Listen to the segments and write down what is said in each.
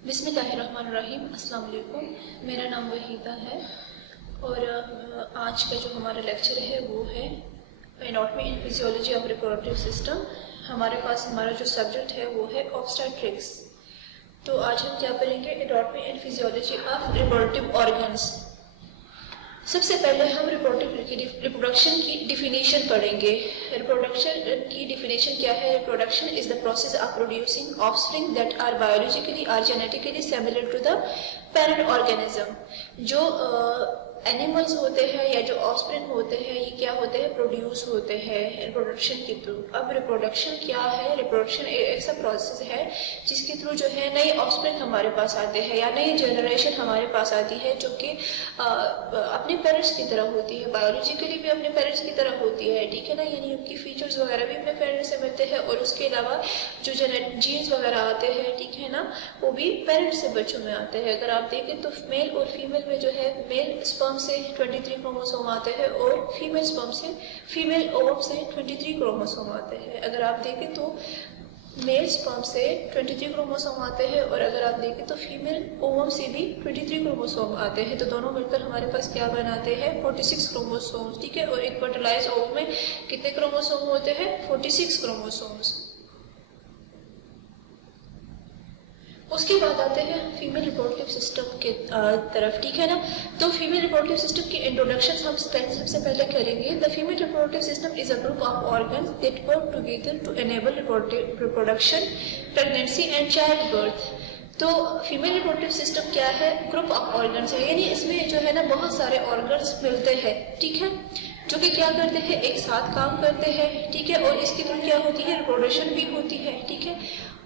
बिस्मिल्लाहिर्रहमानिर्रहीम। अस्सलाम वालेकुम। मेरा नाम वहीदा है और आज का जो हमारा लेक्चर है वो है anatomy and physiology of reproductive system. हमारे पास हमारा जो सब्जेक्ट है वो है ऑब्स्टेट्रिक्स। तो आज हम क्या करेंगे, anatomy and physiology of reproductive organs. सबसे पहले हम रिप्रोडक्शन की डिफिनीशन पढ़ेंगे। रिप्रोडक्शन की डिफिनीशन क्या है? Reproduction is the process of producing offspring that are biologically और genetically similar to the parent organism. जो एनिमल्स होते हैं या जो ऑफस्प्रिंग होते हैं, ये क्या होते हैं? प्रोड्यूस होते हैं रिप्रोडक्शन के थ्रू। अब रिप्रोडक्शन क्या है? रिप्रोडक्शन एक ऐसा प्रोसेस है जिसके थ्रू जो है नए ऑफस्प्रिंग हमारे पास आते हैं या नई जनरेशन हमारे पास आती है जो कि अपने पेरेंट्स की तरह होती है, बायोलॉजिकली भी अपने पेरेंट्स की तरह होती है, ठीक है ना। यानी उनकी फीचर्स वगैरह भी अपने पेरेंट्स से मिलते हैं और उसके अलावा जो जीन्स वगैरह आते हैं, ठीक है ना, वो भी पेरेंट्स से बच्चों में आते हैं। अगर आप देखें तो मेल और फीमेल में जो है मेल स्पर्म से 23 क्रोमोसोम आते हैं और फीमेल स्पर्म से, फीमेल ओवम से 23 क्रोमोसोम आते हैं। अगर आप देखें तो मेल स्पर्म से 23 क्रोमोसोम आते हैं और अगर आप देखें तो फीमेल ओवम से भी 23 क्रोमोसोम आते हैं। तो दोनों मिलकर हमारे पास क्या बनाते हैं? 46 क्रोमोसोम्स, ठीक है। और एक फर्टिलाइज ओवम में कितने क्रोमोसोम होते हैं? 46 क्रोमोसोम्स। उसके बाद आते हैं फीमेल रिप्रोडक्टिव सिस्टम के तरफ, ठीक है ना। तो फीमेल रिप्रोडक्टिव सिस्टम की इंट्रोडक्शन हम सबसे पहले करेंगे। The female reproductive system is a group of organs that work together to enable reproduction, pregnancy and child birth. तो फीमेल रिप्रोडक्टिव सिस्टम क्या है? ग्रुप ऑफ ऑर्गन्स है, यानी इसमें जो है ना बहुत सारे ऑर्गन्स मिलते हैं, ठीक है, जो कि क्या करते हैं? एक साथ काम करते हैं, ठीक है। और इसके थ्रू क्या होती है? रिप्रोडक्शन भी होती है, ठीक है।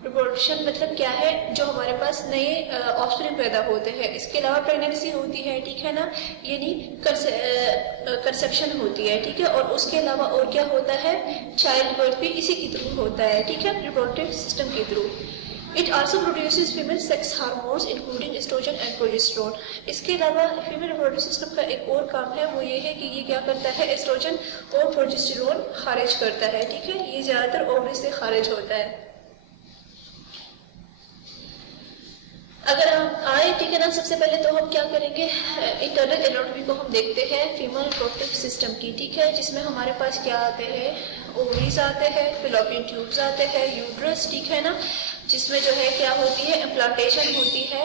रिप्रोडक्शन मतलब क्या है? जो हमारे पास नए ऑफस्प्रिंग पैदा होते हैं। इसके अलावा प्रेगनेंसी होती है, ठीक है ना, यानी कंसेप्शन होती है, ठीक है। और उसके अलावा और क्या होता है? चाइल्ड बर्थ भी इसी के थ्रू होता है, ठीक है, रिप्रोडक्टिव सिस्टम के through. It also produces female sex hormones including estrogen and progesterone. इसके अलावा फीमेल रिप्रोडक्टिव सिस्टम का एक और काम है, वो ये है कि ये क्या करता है? एस्ट्रोजन और प्रोजेस्टेरोन खारिज करता है, ठीक है। ये ज्यादातर ओवरी से खारिज होता है। अगर हम आए, ठीक है ना, सबसे पहले तो हम क्या करेंगे? इंटरनल एनाटॉमी को हम देखते हैं फीमेल रिप्रोडक्टिव सिस्टम की, ठीक है, जिसमें हमारे पास क्या आते हैं? ओवरीज आते हैं, फैलोपियन ट्यूब्स आते हैं, यूट्रस, ठीक है ना, जिसमें जो है क्या होती है? इम्प्लांटेशन होती है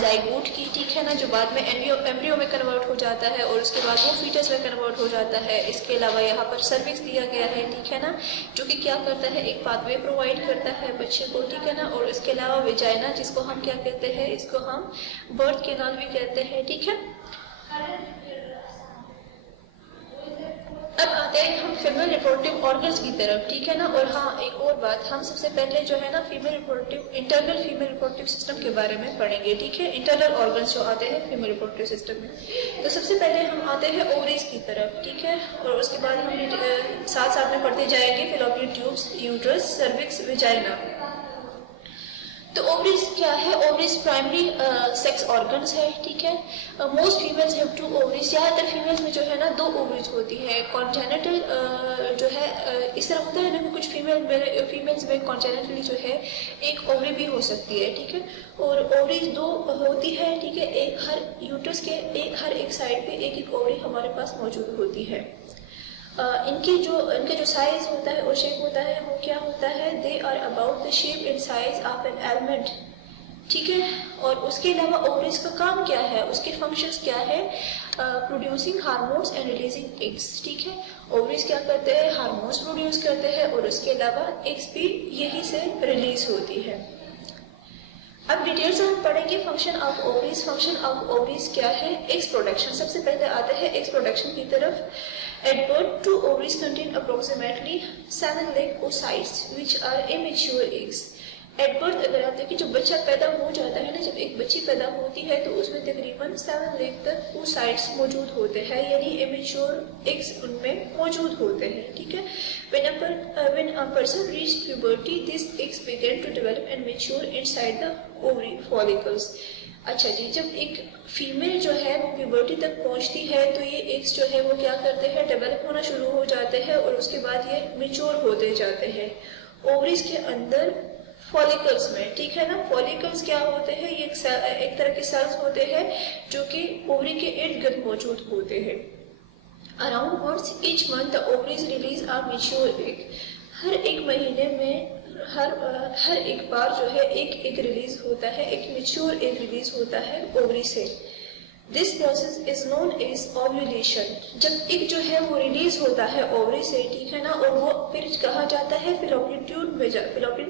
जाइगोट की, ठीक है ना, जो बाद में एम्ब्रियो में कन्वर्ट हो जाता है और उसके बाद वो फीटस में कन्वर्ट हो जाता है। इसके अलावा यहाँ पर सर्विक्स दिया गया है, ठीक है ना, जो कि क्या करता है? एक पाथवे प्रोवाइड करता है बच्चे को, ठीक है ना। और इसके अलावा विजाइना, जिसको हम क्या कहते हैं? इसको हम बर्थ कैनाल भी कहते हैं, ठीक है। अब आते हैं हम फीमेल रिप्रोडक्टिव ऑर्गन्स की तरफ, ठीक है ना। और हाँ, एक और बात, हम सबसे पहले जो है ना female internal female reproductive system के बारे में पढ़ेंगे, ठीक है। इंटरनल ऑर्गन्स जो आते हैं फीमेल रिप्रोडक्टिव सिस्टम में, तो सबसे पहले हम आते हैं ओवरीज की तरफ, ठीक है। और उसके बाद हम साथ साथ में पढ़ते जाएंगे fallopian tubes, uterus, cervix, vagina. तो ओवरीज क्या है? ओवरीज प्राइमरी सेक्स ऑर्गन्स है, ठीक है। Most females have 2 ovaries. ज़्यादातर फीमेल्स में जो है ना 2 ओवरीज होती है। कॉन्जेनिटल जो है इस तरह होता है ना कि कुछ फीमेल्स में कॉन्जेनिटली जो है एक ओवरी भी हो सकती है, ठीक है। और ओवरीज 2 होती है, ठीक है। एक हर यूट्रस के हर एक साइड पे एक ओवरी हमारे पास मौजूद होती है। इनका जो साइज होता है और शेप होता है वो क्या होता है? They are about the shape and size of an almond, ठीक है। और उसके अलावा ओवरीज का काम क्या है? उसके फंक्शंस क्या है? Producing hormones and releasing eggs, ठीक है। ओवरीज क्या करते हैं? हार्मोन्स प्रोड्यूस करते हैं और उसके अलावा एग्स भी यही से रिलीज होती है। अब डिटेल्स हम पढ़ेंगे function of ovaries. Function of ovaries क्या है? Eggs production. सबसे पहले आते हैं एग्स प्रोडक्शन की तरफ। At birth, 2 ovaries contain approximately 7 lakh oocytes, which are immature eggs. At birth अगर आप देखें, जब बच्चा पैदा हो जाता है ना, जब एक बच्ची पैदा होती है तो उसमें तकरीबन 7 लाख तक oocytes मौजूद होते हैं, यानी immature eggs उनमें मौजूद होते हैं, ठीक है। When a person reaches puberty, these eggs begin to develop and mature inside the ovary follicles. अच्छा जी, जब एक फीमेल जो है वो प्यूबर्टी तक पहुंचती है तो ये एग्स जो है वो क्या करते हैं? डेवलप होना शुरू हो जाते हैं और उसके बाद ये मैच्योर होते जाते हैं। ओवरीज के अंदर फॉलिकल्स में, ठीक है ना। फॉलिकल्स क्या होते हैं, ये एक तरह के सेल्स होते हैं जो कि ओवरी के इर्द गिर्द मौजूद होते हैं। Around once each month the ovaries release a mature egg. हर एक महीने में हर एक बार जो है एक एग रिलीज होता है, एक मैच्योर एग रिलीज होता है ओवरी से। This process is known as ovulation. जब एग जो है वो रिलीज होता है ओवरी से, ठीक है ना, और वो फिर कहा जाता है फिलोपियन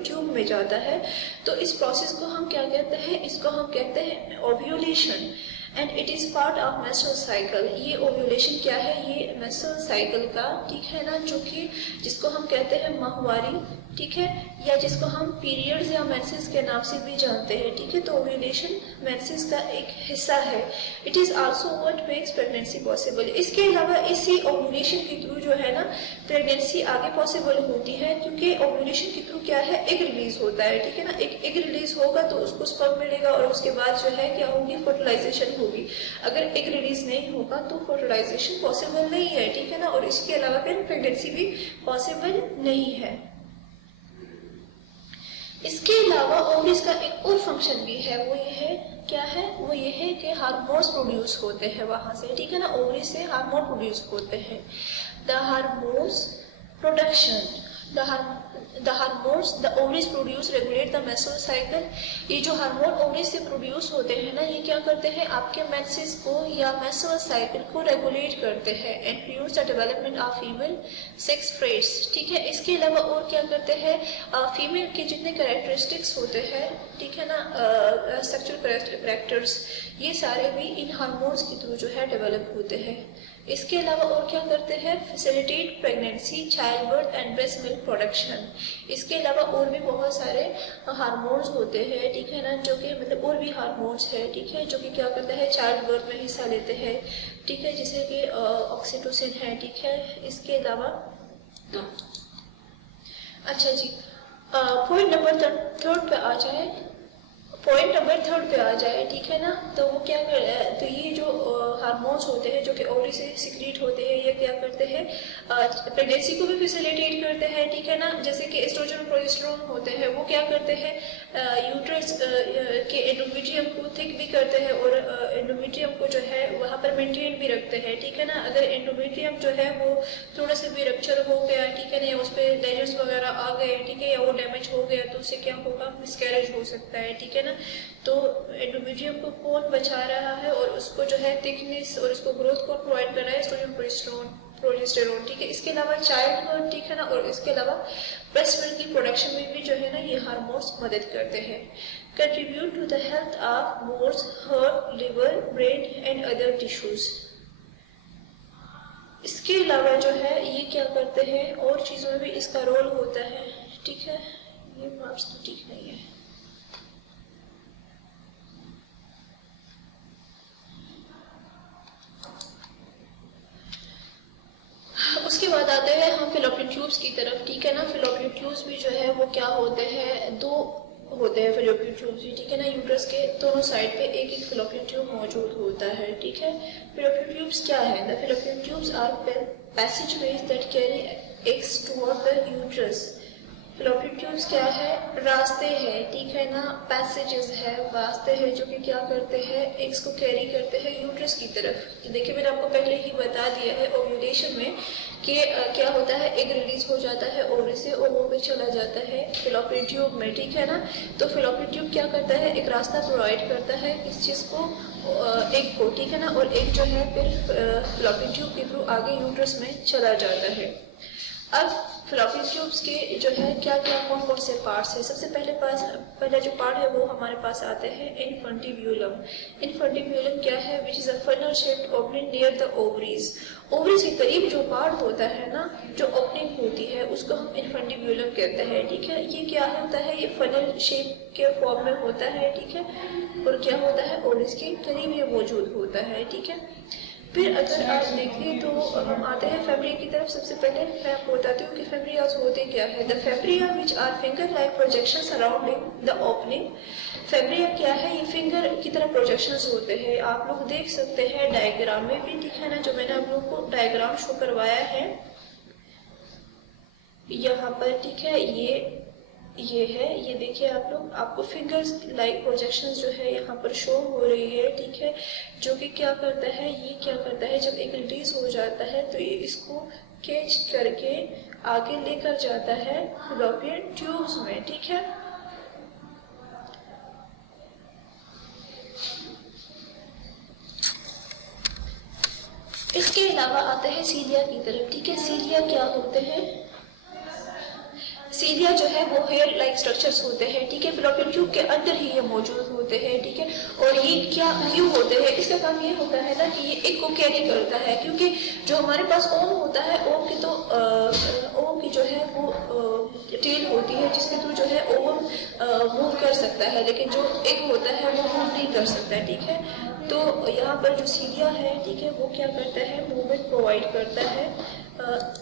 ट्यूब में जाता है, तो इस प्रोसेस को हम क्या कहते हैं, इसको हम कहते हैं ovulation. And it is part of menstrual cycle. ये ओव्यूलेशन क्या है, ये मेंस्ट्रुअल साइकिल का, ठीक है ना, जो कि जिसको हम कहते हैं माहवारी, ठीक है, या जिसको हम पीरियड्स या मेंसेस के नाम से भी जानते हैं, ठीक है। तो ओव्यूलेशन मेंसेस का एक हिस्सा है। It is also what makes pregnancy possible. इसके अलावा इसी ओव्यूलेशन के थ्रू जो है ना प्रेगनेंसी आगे पॉसिबल होती है, क्योंकि ओव्यूलेशन के थ्रू क्या है, एग रिलीज होता है, ठीक है ना। एक एग रिलीज होगा तो उसको स्पर्म मिलेगा और उसके बाद जो है क्या होगी, फर्टिलाइजेशन होगी। अगर एग रिलीज नहीं होगा तो फर्टिलाइजेशन पॉसिबल नहीं है, ठीक है ना, और इसके अलावा फिर प्रेगनेंसी भी पॉसिबल नहीं है। इसके अलावा ओवरीज का एक और फंक्शन भी है, वो ये है, क्या है, वो ये है कि हार्मोन्स प्रोड्यूस होते हैं वहां से, ठीक है ना, ओवरी से हार्मोन प्रोड्यूस होते हैं। The hormones production, the hormones the ovaries produce regulate the menstrual cycle. ये जो हार्मोन ओवरीज से प्रोड्यूस होते हैं ना, ये क्या करते हैं, आपके मेंसेस को या मेंस्ट्रुअल साइकिल को रेगुलेट करते हैं and produce the development of female sex traits, ठीक है। इसके अलावा और क्या करते हैं, फीमेल के जितने कैरेक्टरिस्टिक्स होते हैं, ठीक है ना, सेक्सुअल कैरेक्टर्स, ये सारे भी इन हार्मोन्स के थ्रू जो है डेवलप होते हैं। इसके अलावा और क्या करते हैं, facilitate pregnancy, child birth and breast milk production. इसके अलावा और भी बहुत सारे हार्मोन्स होते हैं, ठीक है ना, जो कि मतलब और भी हार्मोन्स है, ठीक है, जो कि क्या करते हैं, चाइल्ड बर्थ में हिस्सा लेते हैं, ठीक है, जैसे कि ऑक्सीटोसिन है, ठीक है। इसके अलावा अच्छा जी, पॉइंट नंबर थर्ड पे आ जाए, ठीक है ना। तो वो क्या कर, तो ये जो हार्मोन्स होते हैं जो कि ओवरी से सिक्रीट होते हैं, ये क्या करते हैं, प्रेगनेंसी को भी फैसिलिटेट करते हैं, ठीक है ना। जैसे कि एस्ट्रोजन और प्रोजेस्टेरोन होते हैं, वो क्या करते हैं, यूट्रस के एंडोमेट्रियम को थिक भी करते हैं और एंडोमेट्रियम को जो है वहाँ पर मेंटेन भी रखते हैं, ठीक है ना। अगर एंडोमेट्रियम जो है वो थोड़ा सा भी रप्चर हो गया, ठीक है ना, या उस पर लेजर्स वगैरह आ गए, ठीक है, या वो डैमेज हो गया, तो उससे क्या होगा, मिसकैरेज हो सकता है, ठीक है ना। तो एंडोमेट्रियम को कौन बचा रहा है और उसको जो है थिकनेस और उसको ग्रोथ कौन प्रोवाइड कर रहा है, एस्ट्रोजन प्रोजेस्टेरोन, ठीक है। इसके अलावा चाइल्ड बर्थ, ठीक है ना, और इसके अलावा ब्रेस्ट मिल्क की प्रोडक्शन में भी जो है ना ये हार्मोन्स मदद करते हैं। Contribute to the health of bones, heart, liver, brain and other tissues. इसके अलावा जो है ये क्या करते हैं, और चीज़ों में भी इसका रोल होता है, ठीक है। ये पार्ट्स तो ठीक नहीं है। उसके बाद आते हैं हम फिलोपियन ट्यूब्स की तरफ, ठीक है ना। फिलोपियन ट्यूब्स भी जो है वो क्या होते हैं, दो होते हैं फिलोपियन ट्यूब्स भी, ठीक है ना। यूट्रस के दोनों साइड पे एक एक फिलोपियन ट्यूब मौजूद होता है, ठीक है। फिलोपियन ट्यूब्स क्या है, the fallopian tubes are passageways that carry eggs toward the uterus. Fallopian tubes क्या है, रास्ते हैं, ठीक है ना, पैसेजेस है, रास्ते हैं जो कि क्या करते हैं, एग्स को कैरी करते हैं यूट्रस की तरफ। देखिए मैंने आपको पहले ही बता दिया है ओव्यूलेशन में कि क्या होता है, एग रिलीज हो जाता है ओवरी से और वो फिर चला जाता है फिलोपियन ट्यूब में, ठीक है ना। तो फिलोपियन ट्यूब क्या करता है, एक रास्ता प्रोवाइड करता है इस चीज़ को, एग को, ठीक है ना, और एग जो है फिर फिलोपियन ट्यूब के थ्रू आगे यूट्रस में चला जाता है। अब फिलोपियन ट्यूब्स के जो है क्या क्या कौन कौन से पार्ट्स है, सबसे पहला जो पार्ट है वो हमारे पास आते हैं इनफंटिब्यूलम। इनफंटिब्यूलम क्या है, which is a funnel shaped opening near the ovaries. Ovaries के करीब जो पार्ट होता है ना, जो ओपनिंग होती है, उसको हम इनफंटिब्यूलम कहते हैं, ठीक है। ये क्या होता है, ये फनल शेप के फॉर्म में होता है, ठीक है, और क्या होता है, ओवरीज के करीब ये मौजूद होता है, ठीक है। फिर अगर आप देखें तो हम आते हैं फेब्रिया की तरफ। सबसे पहले मैं आपको बताती हूँ कि फेब्रियाज होते क्या है। The fimbriae which are finger like projection surrounding the opening. Fimbriae क्या है, ये फिंगर की तरह प्रोजेक्शंस होते हैं, आप लोग देख सकते हैं डायग्राम में भी, ठीक है ना, जो मैंने आप लोगों को डायग्राम शो करवाया है यहाँ पर, ठीक है। ये ये है, ये देखिए आप लोग, आपको फिंगर्स लाइक प्रोजेक्शंस जो है यहाँ पर शो हो रही है, ठीक है, जो कि क्या करता है, ये क्या करता है, जब एक रिलीज हो जाता है तो ये इसको कैच करके आगे लेकर जाता है फैलोपियन ट्यूब्स में, ठीक है। इसके अलावा आता है सीलिया की तरफ, ठीक है। सीलिया क्या होते हैं, सीलिया जो है वो हेयर लाइक स्ट्रक्चर्स होते हैं, ठीक है, फैलोपियन ट्यूब के अंदर ही ये मौजूद होते हैं, ठीक है। और ये क्या क्यों होते हैं, इसका काम ये होता है ना कि ये एक को कैरी करता है, क्योंकि जो हमारे पास ओम होता है, ओम की तो ओम की जो है वो टेल होती है जिसके थ्रू जो है ओम मूव कर सकता है, लेकिन जो एक होता है वो मूव नहीं कर सकता है, ठीक है। तो यहाँ पर जो सीलिया है, ठीक है, वो क्या करता है, मूवमेंट प्रोवाइड करता है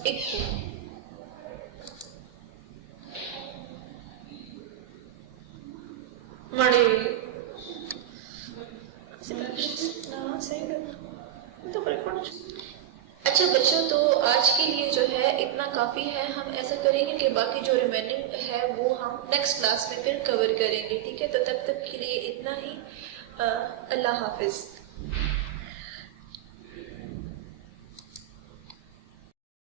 एक को। अच्छा बच्चों, तो आज के लिए जो है इतना काफ़ी है। हम ऐसा करेंगे कि बाकी जो रिमेनिंग है वो हम नेक्स्ट क्लास में फिर कवर करेंगे, ठीक है। तो तब तक के लिए इतना ही। अल्लाह हाफिज़।